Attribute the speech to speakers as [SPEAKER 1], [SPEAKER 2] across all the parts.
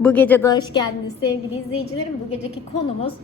[SPEAKER 1] Bu gece de hoş geldiniz sevgili izleyicilerim. Bu geceki konumuz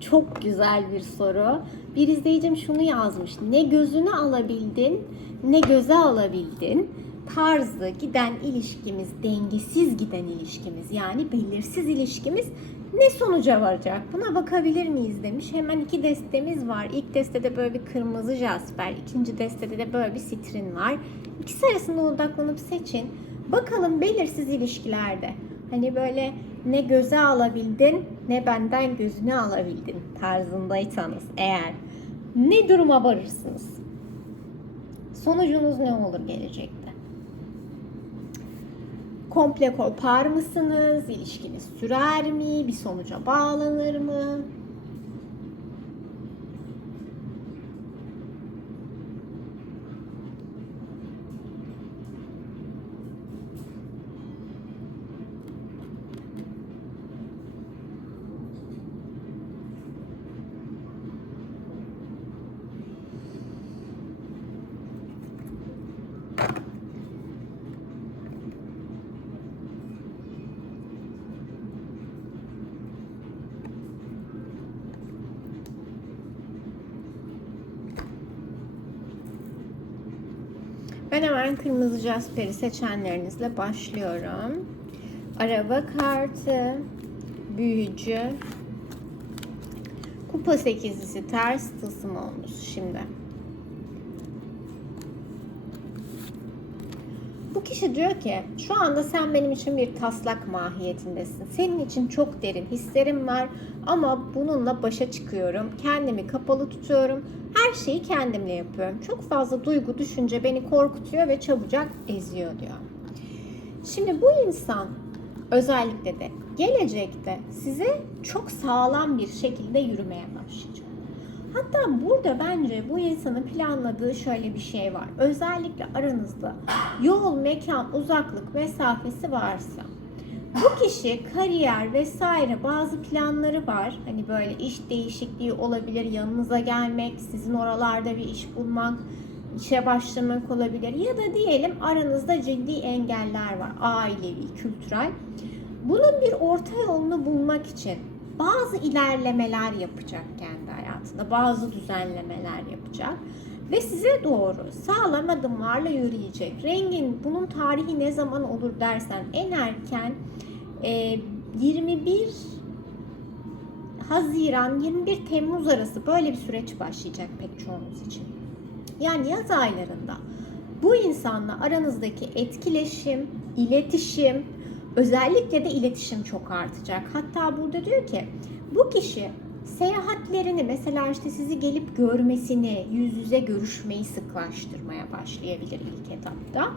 [SPEAKER 1] çok güzel bir soru. Bir izleyicim şunu yazmış. Ne gözünü alabildin, ne göze alabildin. Tarzı giden ilişkimiz, dengesiz giden ilişkimiz yani belirsiz ilişkimiz ne sonuca varacak? Buna bakabilir miyiz demiş. Hemen iki destemiz var. İlk destede böyle bir kırmızı jasper, ikinci destede de böyle bir sitrin var. İkisi arasında odaklanıp seçin. Bakalım belirsiz ilişkilerde hani böyle ne göze alabildin ne benden gözünü alabildin tarzındaysanız eğer ne duruma varırsınız? Sonucunuz ne olur gelecekte? Komple kopar mısınız? İlişkiniz sürer mi? Bir sonuca bağlanır mı? Ben hemen kırmızı jasperi seçenlerinizle başlıyorum. Araba kartı, büyücü, kupa sekizlisi ters tılsım olmuş şimdi. Bu kişi diyor ki şu anda sen benim için bir taslak mahiyetindesin. Senin için çok derin hislerim var ama bununla başa çıkıyorum. Kendimi kapalı tutuyorum. Her şeyi kendimle yapıyorum. Çok fazla duygu, düşünce beni korkutuyor ve çabucak eziyor diyor. Şimdi bu insan özellikle de gelecekte size çok sağlam bir şekilde yürümeye başlayacak. Hatta burada bence bu insanın planladığı şöyle bir şey var. Özellikle aranızda yol, mekan, uzaklık, mesafesi varsa bu kişi kariyer vesaire bazı planları var. Hani böyle iş değişikliği olabilir, yanınıza gelmek, sizin oralarda bir iş bulmak, işe başlamak olabilir. Ya da diyelim aranızda ciddi engeller var. Ailevi, kültürel. Bunun bir orta yolunu bulmak için bazı ilerlemeler yapacak kendi hayatında. Bazı düzenlemeler yapacak. Ve size doğru sağlam adımlarla yürüyecek. Rengin bunun tarihi ne zaman olur dersen en erken e, 21 Haziran 21 Temmuz arası böyle bir süreç başlayacak pek çoğunuz için. Yani yaz aylarında bu insanla aranızdaki etkileşim, iletişim, özellikle de iletişim çok artacak. Hatta burada diyor ki bu kişi seyahatlerini mesela işte sizi gelip görmesini, yüz yüze görüşmeyi sıklaştırmaya başlayabilir ilk etapta.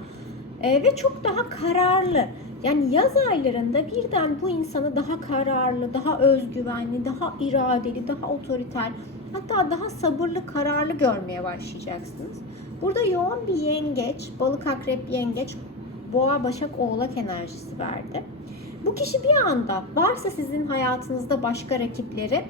[SPEAKER 1] Ee, ve çok daha kararlı. Yani yaz aylarında birden bu insanı daha kararlı, daha özgüvenli, daha iradeli, daha otoriter, hatta daha sabırlı, kararlı görmeye başlayacaksınız. Burada yoğun bir yengeç, balık akrep yengeç, boğa başak oğlak enerjisi verdi. Bu kişi bir anda varsa sizin hayatınızda başka rakipleri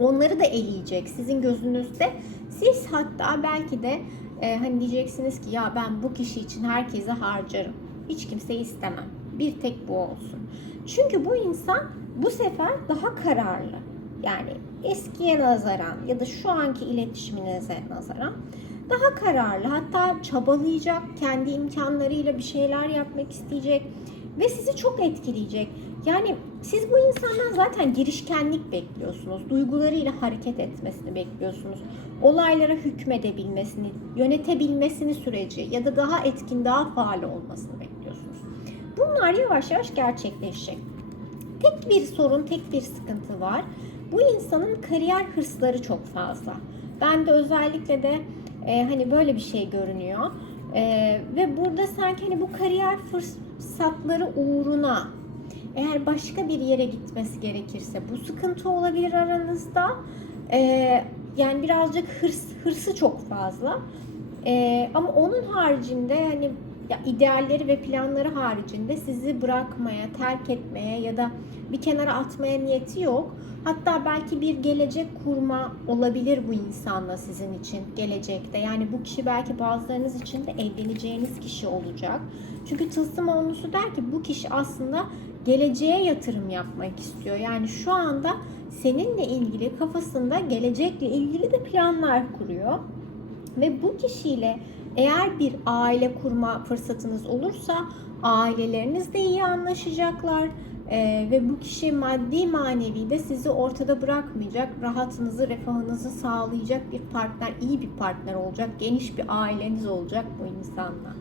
[SPEAKER 1] onları da eleyecek sizin gözünüzde. Siz hatta belki de e, hani diyeceksiniz ki ya ben bu kişi için herkese harcarım. Hiç kimseyi istemem. Bir tek bu olsun. Çünkü bu insan bu sefer daha kararlı. Yani eskiye nazaran ya da şu anki iletişiminize nazaran daha kararlı. Hatta çabalayacak, kendi imkanlarıyla bir şeyler yapmak isteyecek ve sizi çok etkileyecek. Yani siz bu insandan zaten girişkenlik bekliyorsunuz. Duygularıyla hareket etmesini bekliyorsunuz. Olaylara hükmedebilmesini, yönetebilmesini süreci ya da daha etkin, daha faal olmasını bekliyorsunuz. Bunlar yavaş yavaş gerçekleşecek. Tek bir sorun, tek bir sıkıntı var. Bu insanın kariyer hırsları çok fazla. Ben de özellikle de e, hani böyle bir şey görünüyor. E, ve burada sanki hani bu kariyer fırsatları uğruna eğer başka bir yere gitmesi gerekirse bu sıkıntı olabilir aranızda. E, yani birazcık hırs hırsı çok fazla. E, ama onun haricinde hani ya idealleri ve planları haricinde sizi bırakmaya, terk etmeye ya da bir kenara atmaya niyeti yok. Hatta belki bir gelecek kurma olabilir bu insanla sizin için gelecekte. Yani bu kişi belki bazılarınız için de evleneceğiniz kişi olacak. Çünkü tılsım onlusu der ki bu kişi aslında geleceğe yatırım yapmak istiyor. Yani şu anda seninle ilgili kafasında gelecekle ilgili de planlar kuruyor. Ve bu kişiyle eğer bir aile kurma fırsatınız olursa aileleriniz de iyi anlaşacaklar. Ee, ve bu kişi maddi manevi de sizi ortada bırakmayacak, rahatınızı, refahınızı sağlayacak bir partner, iyi bir partner olacak, geniş bir aileniz olacak bu insanla.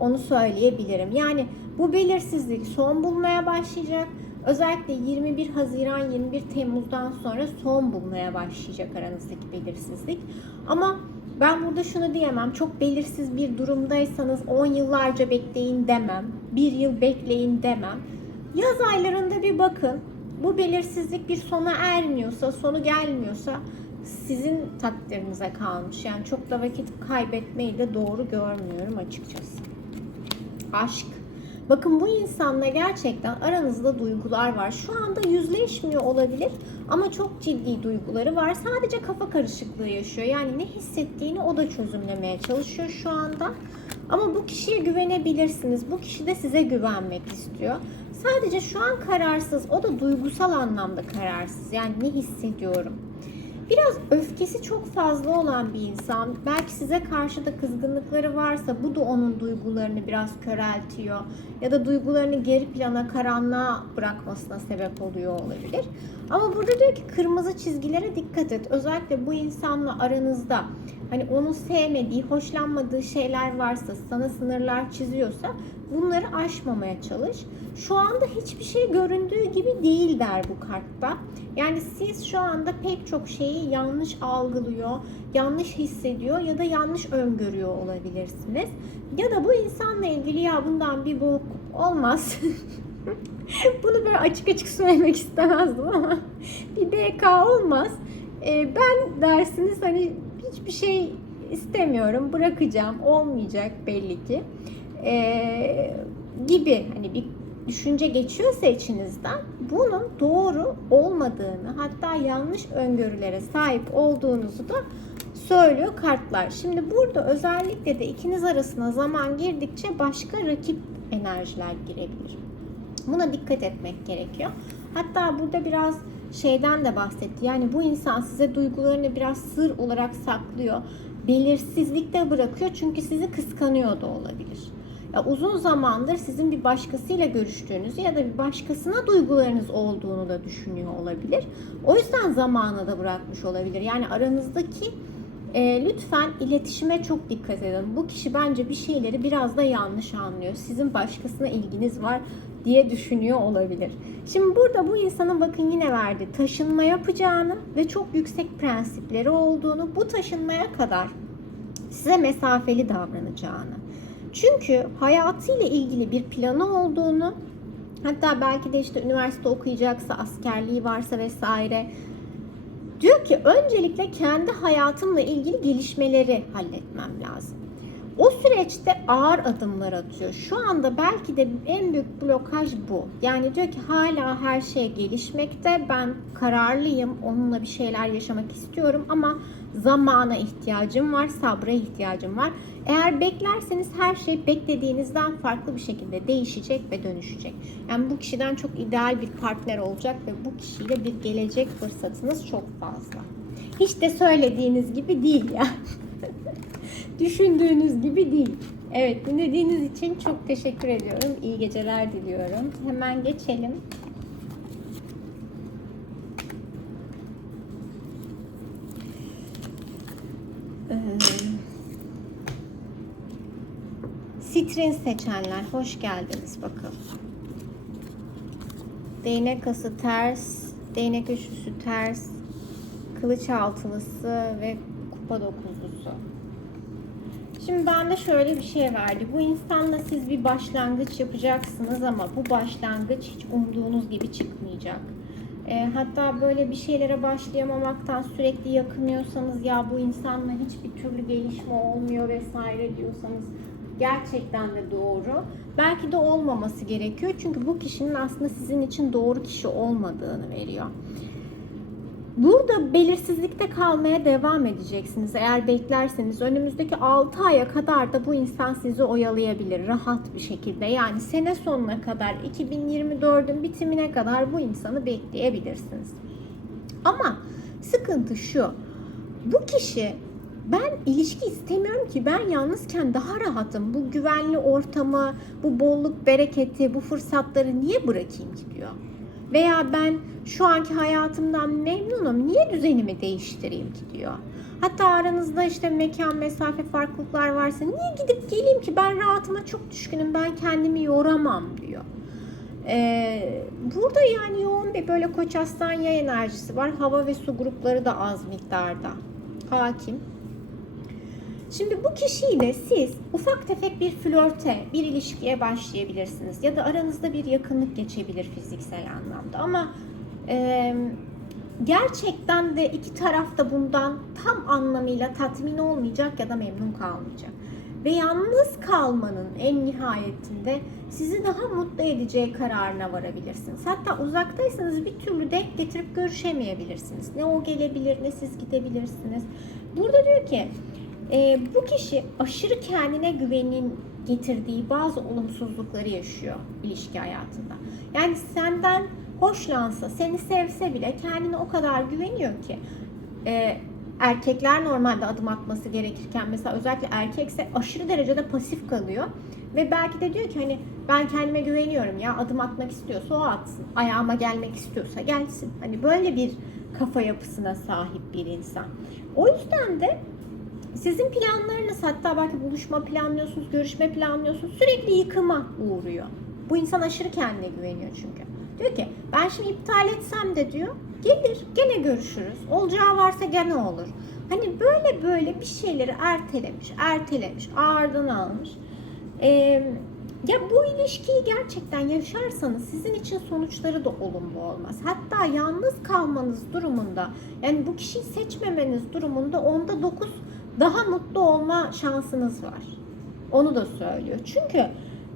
[SPEAKER 1] Onu söyleyebilirim. Yani bu belirsizlik son bulmaya başlayacak. Özellikle 21 Haziran 21 Temmuz'dan sonra son bulmaya başlayacak aranızdaki belirsizlik. Ama ben burada şunu diyemem. Çok belirsiz bir durumdaysanız 10 yıllarca bekleyin demem. 1 yıl bekleyin demem. Yaz aylarında bir bakın. Bu belirsizlik bir sona ermiyorsa, sonu gelmiyorsa sizin takdirinize kalmış. Yani çok da vakit kaybetmeyi de doğru görmüyorum açıkçası. Aşk. Bakın bu insanla gerçekten aranızda duygular var. Şu anda yüzleşmiyor olabilir ama çok ciddi duyguları var. Sadece kafa karışıklığı yaşıyor. Yani ne hissettiğini o da çözümlemeye çalışıyor şu anda. Ama bu kişiye güvenebilirsiniz. Bu kişi de size güvenmek istiyor. Sadece şu an kararsız. O da duygusal anlamda kararsız. Yani ne hissediyorum? Biraz öfkesi çok fazla olan bir insan. Belki size karşı da kızgınlıkları varsa bu da onun duygularını biraz köreltiyor. Ya da duygularını geri plana, karanlığa bırakmasına sebep oluyor olabilir. Ama burada diyor ki kırmızı çizgilere dikkat et. Özellikle bu insanla aranızda hani onun sevmediği, hoşlanmadığı şeyler varsa, sana sınırlar çiziyorsa bunları aşmamaya çalış. Şu anda hiçbir şey göründüğü gibi değil der bu kartta. Yani siz şu anda pek çok şeyi yanlış algılıyor, yanlış hissediyor ya da yanlış öngörüyor olabilirsiniz. Ya da bu insanla ilgili ya bundan bir bok olmaz. Bunu böyle açık açık söylemek istemezdim ama bir BK olmaz. Ee, ben dersiniz hani hiçbir şey istemiyorum, bırakacağım, olmayacak belli ki. Ee, gibi hani bir düşünce geçiyorsa içinizden bunun doğru olmadığını hatta yanlış öngörülere sahip olduğunuzu da söylüyor kartlar. Şimdi burada özellikle de ikiniz arasına zaman girdikçe başka rakip enerjiler girebilir. Buna dikkat etmek gerekiyor. Hatta burada biraz şeyden de bahsetti. Yani bu insan size duygularını biraz sır olarak saklıyor. Belirsizlikte bırakıyor çünkü sizi kıskanıyor da olabilir. Ya uzun zamandır sizin bir başkasıyla görüştüğünüzü ya da bir başkasına duygularınız olduğunu da düşünüyor olabilir. O yüzden zamanı da bırakmış olabilir. Yani aranızdaki e, lütfen iletişime çok dikkat edin. Bu kişi bence bir şeyleri biraz da yanlış anlıyor. Sizin başkasına ilginiz var diye düşünüyor olabilir. Şimdi burada bu insanın bakın yine verdi taşınma yapacağını ve çok yüksek prensipleri olduğunu bu taşınmaya kadar size mesafeli davranacağını. Çünkü hayatıyla ilgili bir planı olduğunu hatta belki de işte üniversite okuyacaksa, askerliği varsa vesaire diyor ki öncelikle kendi hayatımla ilgili gelişmeleri halletmem lazım. O süreçte ağır adımlar atıyor. Şu anda belki de en büyük blokaj bu. Yani diyor ki hala her şey gelişmekte. Ben kararlıyım. Onunla bir şeyler yaşamak istiyorum ama zamana ihtiyacım var, sabra ihtiyacım var. Eğer beklerseniz her şey beklediğinizden farklı bir şekilde değişecek ve dönüşecek. Yani bu kişiden çok ideal bir partner olacak ve bu kişiyle bir gelecek fırsatınız çok fazla. Hiç de söylediğiniz gibi değil ya. Düşündüğünüz gibi değil. Evet dinlediğiniz için çok teşekkür ediyorum. İyi geceler diliyorum. Hemen geçelim. Ee, Sitrin seçenler hoş geldiniz bakalım. Değnek ası ters, değnek üçlüsü ters, kılıç altılısı ve kupa dokuzlusu. Şimdi bende şöyle bir şey verdi. Bu insanla siz bir başlangıç yapacaksınız ama bu başlangıç hiç umduğunuz gibi çıkmayacak. E, hatta böyle bir şeylere başlayamamaktan sürekli yakınıyorsanız ya bu insanla hiçbir türlü gelişme olmuyor vesaire diyorsanız gerçekten de doğru. Belki de olmaması gerekiyor. Çünkü bu kişinin aslında sizin için doğru kişi olmadığını veriyor. Burada belirsizlikte kalmaya devam edeceksiniz. Eğer beklerseniz önümüzdeki 6 aya kadar da bu insan sizi oyalayabilir rahat bir şekilde. Yani sene sonuna kadar 2024'ün bitimine kadar bu insanı bekleyebilirsiniz. Ama sıkıntı şu. Bu kişi ben ilişki istemiyorum ki ben yalnızken daha rahatım. Bu güvenli ortamı, bu bolluk bereketi, bu fırsatları niye bırakayım ki diyor. Veya ben şu anki hayatımdan memnunum. Niye düzenimi değiştireyim ki diyor. Hatta aranızda işte mekan, mesafe farklılıklar varsa niye gidip geleyim ki ben rahatıma çok düşkünüm. Ben kendimi yoramam diyor. Ee, burada yani yoğun bir böyle koç aslan yay enerjisi var. Hava ve su grupları da az miktarda hakim. Şimdi bu kişiyle siz ufak tefek bir flörte, bir ilişkiye başlayabilirsiniz. Ya da aranızda bir yakınlık geçebilir fiziksel anlamda. Ama e, gerçekten de iki taraf da bundan tam anlamıyla tatmin olmayacak ya da memnun kalmayacak. Ve yalnız kalmanın en nihayetinde sizi daha mutlu edeceği kararına varabilirsiniz. Hatta uzaktaysanız bir türlü denk getirip görüşemeyebilirsiniz. Ne o gelebilir ne siz gidebilirsiniz. Burada diyor ki e, bu kişi aşırı kendine güvenin getirdiği bazı olumsuzlukları yaşıyor ilişki hayatında. Yani senden hoşlansa, seni sevse bile kendine o kadar güveniyor ki e, erkekler normalde adım atması gerekirken mesela özellikle erkekse aşırı derecede pasif kalıyor ve belki de diyor ki hani ben kendime güveniyorum ya adım atmak istiyorsa o atsın ayağıma gelmek istiyorsa gelsin hani böyle bir kafa yapısına sahip bir insan o yüzden de sizin planlarınız hatta belki buluşma planlıyorsunuz, görüşme planlıyorsunuz sürekli yıkıma uğruyor. Bu insan aşırı kendine güveniyor çünkü. Diyor ki ben şimdi iptal etsem de diyor gelir gene görüşürüz. Olacağı varsa gene olur. Hani böyle böyle bir şeyleri ertelemiş, ertelemiş, ağırdan almış. Ee, ya bu ilişkiyi gerçekten yaşarsanız sizin için sonuçları da olumlu olmaz. Hatta yalnız kalmanız durumunda yani bu kişiyi seçmemeniz durumunda onda 9 daha mutlu olma şansınız var. Onu da söylüyor. Çünkü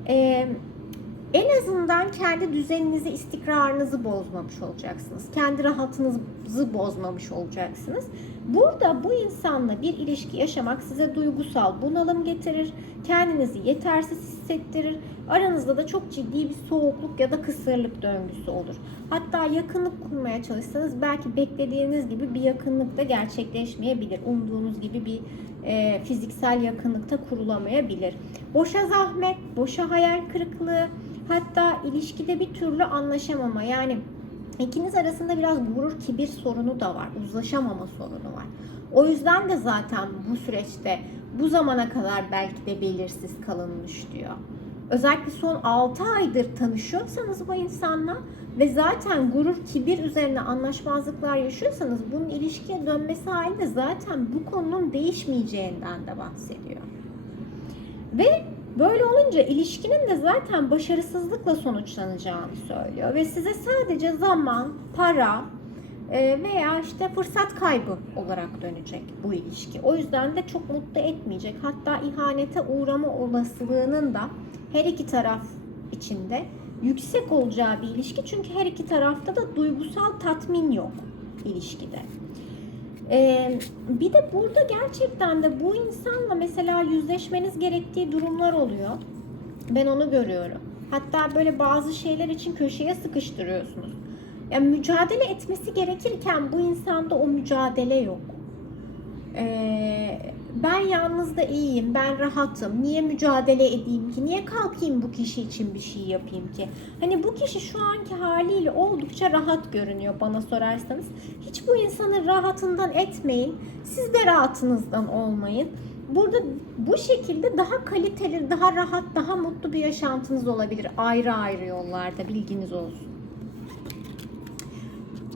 [SPEAKER 1] e, en azından kendi düzeninizi, istikrarınızı bozmamış olacaksınız. Kendi rahatınızı bozmamış olacaksınız. Burada bu insanla bir ilişki yaşamak size duygusal bunalım getirir. Kendinizi yetersiz hissettirir. Aranızda da çok ciddi bir soğukluk ya da kısırlık döngüsü olur. Hatta yakınlık kurmaya çalışsanız belki beklediğiniz gibi bir yakınlık da gerçekleşmeyebilir. Umduğunuz gibi bir e, fiziksel yakınlıkta kurulamayabilir. Boşa zahmet, boşa hayal kırıklığı, hatta ilişkide bir türlü anlaşamama yani ikiniz arasında biraz gurur kibir sorunu da var. Uzlaşamama sorunu var. O yüzden de zaten bu süreçte bu zamana kadar belki de belirsiz kalınmış diyor. Özellikle son 6 aydır tanışıyorsanız bu insanla ve zaten gurur, kibir üzerine anlaşmazlıklar yaşıyorsanız bunun ilişkiye dönmesi halinde zaten bu konunun değişmeyeceğinden de bahsediyor. Ve böyle olunca ilişkinin de zaten başarısızlıkla sonuçlanacağını söylüyor ve size sadece zaman, para e, veya işte fırsat kaybı olarak dönecek bu ilişki. O yüzden de çok mutlu etmeyecek. Hatta ihanete uğrama olasılığının da her iki taraf içinde yüksek olacağı bir ilişki. Çünkü her iki tarafta da duygusal tatmin yok ilişkide. Ee, bir de burada gerçekten de bu insanla mesela yüzleşmeniz gerektiği durumlar oluyor. Ben onu görüyorum. Hatta böyle bazı şeyler için köşeye sıkıştırıyorsunuz. Yani mücadele etmesi gerekirken bu insanda o mücadele yok. Ee, ben yalnız da iyiyim, ben rahatım. Niye mücadele edeyim ki? Niye kalkayım bu kişi için bir şey yapayım ki? Hani bu kişi şu anki haliyle oldukça rahat görünüyor bana sorarsanız. Hiç bu insanın rahatından etmeyin. Siz de rahatınızdan olmayın. Burada bu şekilde daha kaliteli, daha rahat, daha mutlu bir yaşantınız olabilir. Ayrı ayrı yollarda bilginiz olsun.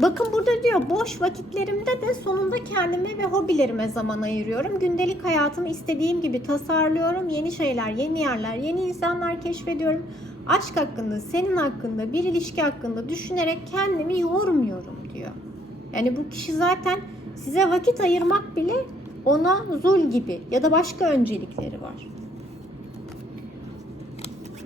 [SPEAKER 1] Bakın burada diyor boş vakitlerimde de sonunda kendime ve hobilerime zaman ayırıyorum. Gündelik hayatımı istediğim gibi tasarlıyorum. Yeni şeyler, yeni yerler, yeni insanlar keşfediyorum. Aşk hakkında, senin hakkında, bir ilişki hakkında düşünerek kendimi yormuyorum diyor. Yani bu kişi zaten size vakit ayırmak bile ona zul gibi ya da başka öncelikleri var.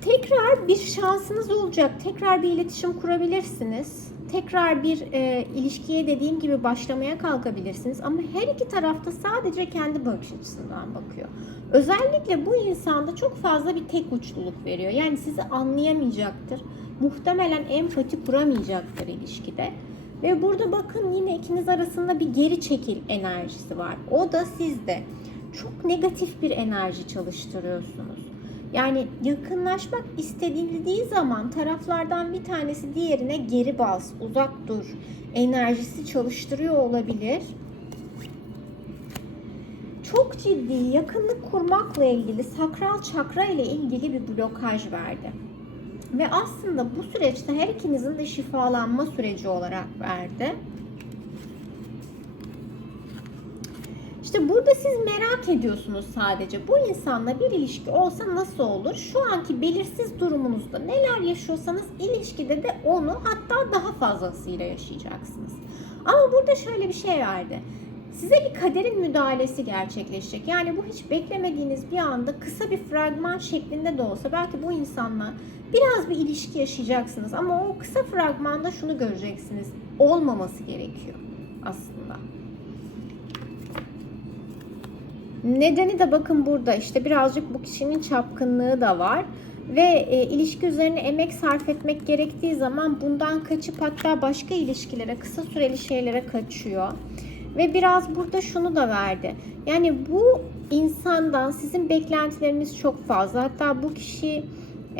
[SPEAKER 1] Tekrar bir şansınız olacak. Tekrar bir iletişim kurabilirsiniz. Tekrar bir e, ilişkiye dediğim gibi başlamaya kalkabilirsiniz. Ama her iki tarafta sadece kendi bakış açısından bakıyor. Özellikle bu insanda çok fazla bir tek uçluluk veriyor. Yani sizi anlayamayacaktır. Muhtemelen empati kuramayacaktır ilişkide. Ve burada bakın yine ikiniz arasında bir geri çekil enerjisi var. O da sizde. Çok negatif bir enerji çalıştırıyorsunuz. Yani yakınlaşmak istediği zaman taraflardan bir tanesi diğerine geri bas, uzak dur enerjisi çalıştırıyor olabilir. Çok ciddi yakınlık kurmakla ilgili sakral çakra ile ilgili bir blokaj verdi. Ve aslında bu süreçte her ikinizin de şifalanma süreci olarak verdi. İşte burada siz merak ediyorsunuz sadece. Bu insanla bir ilişki olsa nasıl olur? Şu anki belirsiz durumunuzda neler yaşıyorsanız ilişkide de onu hatta daha fazlasıyla yaşayacaksınız. Ama burada şöyle bir şey verdi. Size bir kaderin müdahalesi gerçekleşecek. Yani bu hiç beklemediğiniz bir anda kısa bir fragman şeklinde de olsa belki bu insanla biraz bir ilişki yaşayacaksınız. Ama o kısa fragmanda şunu göreceksiniz. Olmaması gerekiyor aslında. Nedeni de bakın burada işte birazcık bu kişinin çapkınlığı da var. Ve e, ilişki üzerine emek sarf etmek gerektiği zaman bundan kaçıp hatta başka ilişkilere, kısa süreli şeylere kaçıyor. Ve biraz burada şunu da verdi. Yani bu insandan sizin beklentileriniz çok fazla. Hatta bu kişi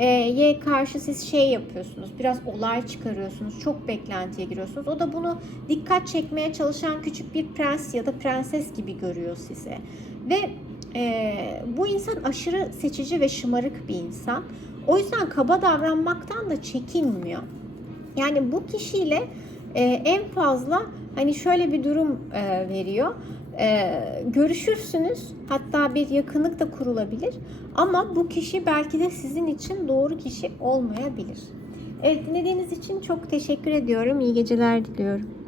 [SPEAKER 1] ye karşı siz şey yapıyorsunuz. Biraz olay çıkarıyorsunuz. Çok beklentiye giriyorsunuz. O da bunu dikkat çekmeye çalışan küçük bir prens ya da prenses gibi görüyor size. Ve e, bu insan aşırı seçici ve şımarık bir insan. O yüzden kaba davranmaktan da çekinmiyor. Yani bu kişiyle e, en fazla hani şöyle bir durum e, veriyor. E, görüşürsünüz hatta bir yakınlık da kurulabilir ama bu kişi belki de sizin için doğru kişi olmayabilir. Evet dinlediğiniz için çok teşekkür ediyorum. İyi geceler diliyorum.